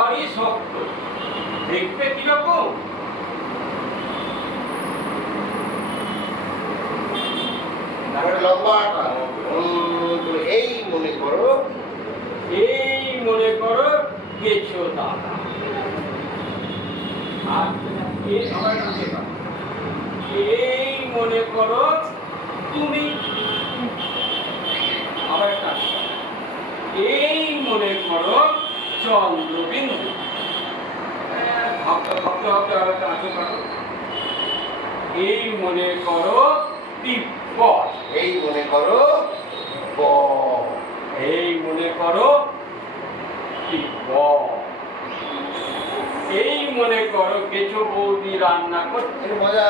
ভারী শক্ত, দেখবে কিরকম? তারপরে লম্বাটা এই মনে করো, এই মনে করো গেছো দাদা। আর আবার নিচে দাও। এই মনে করো তুমি, আবার একটা এই মনে করো চন্দ্রবিন্দু। ভাবতে ভাবতে ভাবতে ভাবতে আছো কারো। এই মনে করো তিব্বত। এই মনে করো ব, এই মনে করো তিব্বত। এই মনে করো কেঁচো বৌদি রান্না করছে। এর মজা।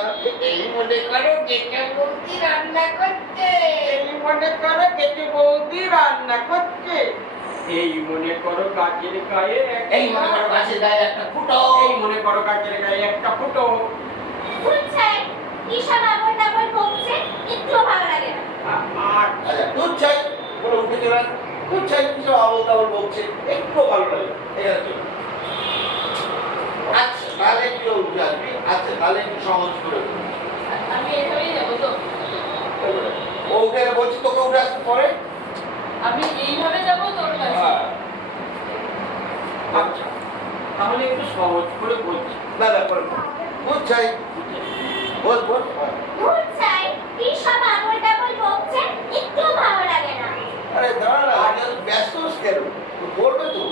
এই মনে করো কেঁচো বৌদি রান্না করছে। এই মনে করো কেঁচো বৌদি রান্না করছে। এই মনে করো গাছের গায়ে এই মনে করো গাছের গায়ে একটা ফুটো। এই মনে করো গাছের গায়ে একটা ফুটো। বুঝছেন কি সব আবল তাবল বকছে, একটু ভালো লাগে না। আর আচ্ছা দুধ চাই বলে উঠে চলে, দুধ চাই কিছু আবল তাবল বকছে, একটু ভালো লাগে এখানে চলে। আচ্ছা তাহলে একটু উঠে আসবি। আচ্ছা তাহলে একটু সহজ করে দিবি। আমি এভাবেই যাবো তো? ও উঠে বলছি তোকে উঠে আসতে পরে। আমি এইভাবে যাবো তোর কাছে? হ্যাঁ। আচ্ছা তাহলে একটু সহজ করে বলছি। না না করে দুধ চাই বল বল। বুঝছেন কি সব আবল তাবল বকছে, একটু ভালো লাগে না। আরে দাঁড়া না, আজ ব্যস্ত হোস কেন? তো বলবে তো।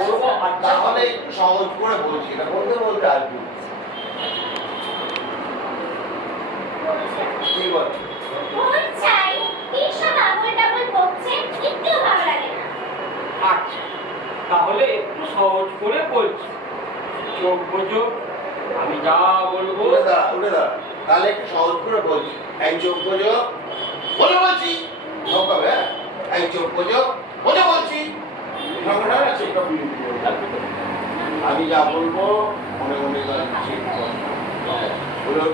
বলবো তাহলে একটু সহজ করে বলছি না, বলতে বলতে আসবি। কি বল? বুঝছেন কি সব আবল তাবল বকছে, একটু ভালো লাগে না। আচ্ছা তাহলে একটু সহজ করে বলছি। চোখ বোঝো, আমি যা বলবো। উঠে দাঁড়া উঠে দাঁড়া, তাহলে একটু সহজ করে বলছি। এই চোখ বোঝো বলে বলছি হবে। হ্যাঁ এই চোখ বোঝো বলে বলছি। ঝগড়া না চোখটা বুঝে আমি যা বলবো মনে মনে ঠিক হলো।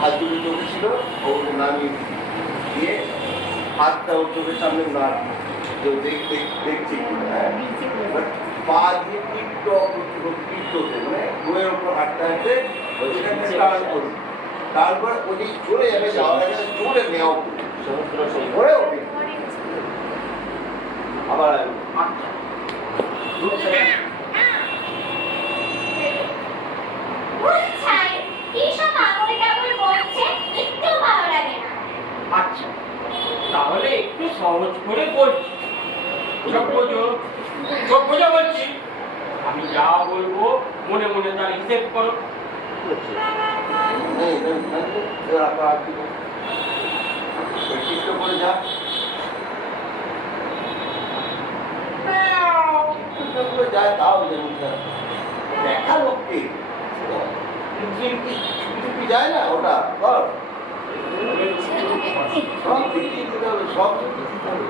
হাত দুটো চোখে ছিল, ওকে নামিয়ে দিয়ে হাতটা ওর চোখের সামনে না দেখছি পা দিয়ে পিঠতে মানে বইয়ের ওপর হাঁটতে হাঁটতে ওইখানে টান করি। তারপর ওই চলে যাবে, যাওয়ার আগে চলে নেওয়া সমুদ্র করে ওঠে আবার আচ্ছা বুঝছেন কি সব আবল তাবল বকছে, একটু ভালো লাগে না। আচ্ছা তাহলে একটু সহজ করে বলছি। চোখ বোঝো, চোখ বোঝো বলছি। আমি যা বলবো মনে মনে তার হিসেব করো। করে যা যায় তাও দেখা লোককে যায় না ওটা বল সব দিতে হবে, সব দিতে হবে।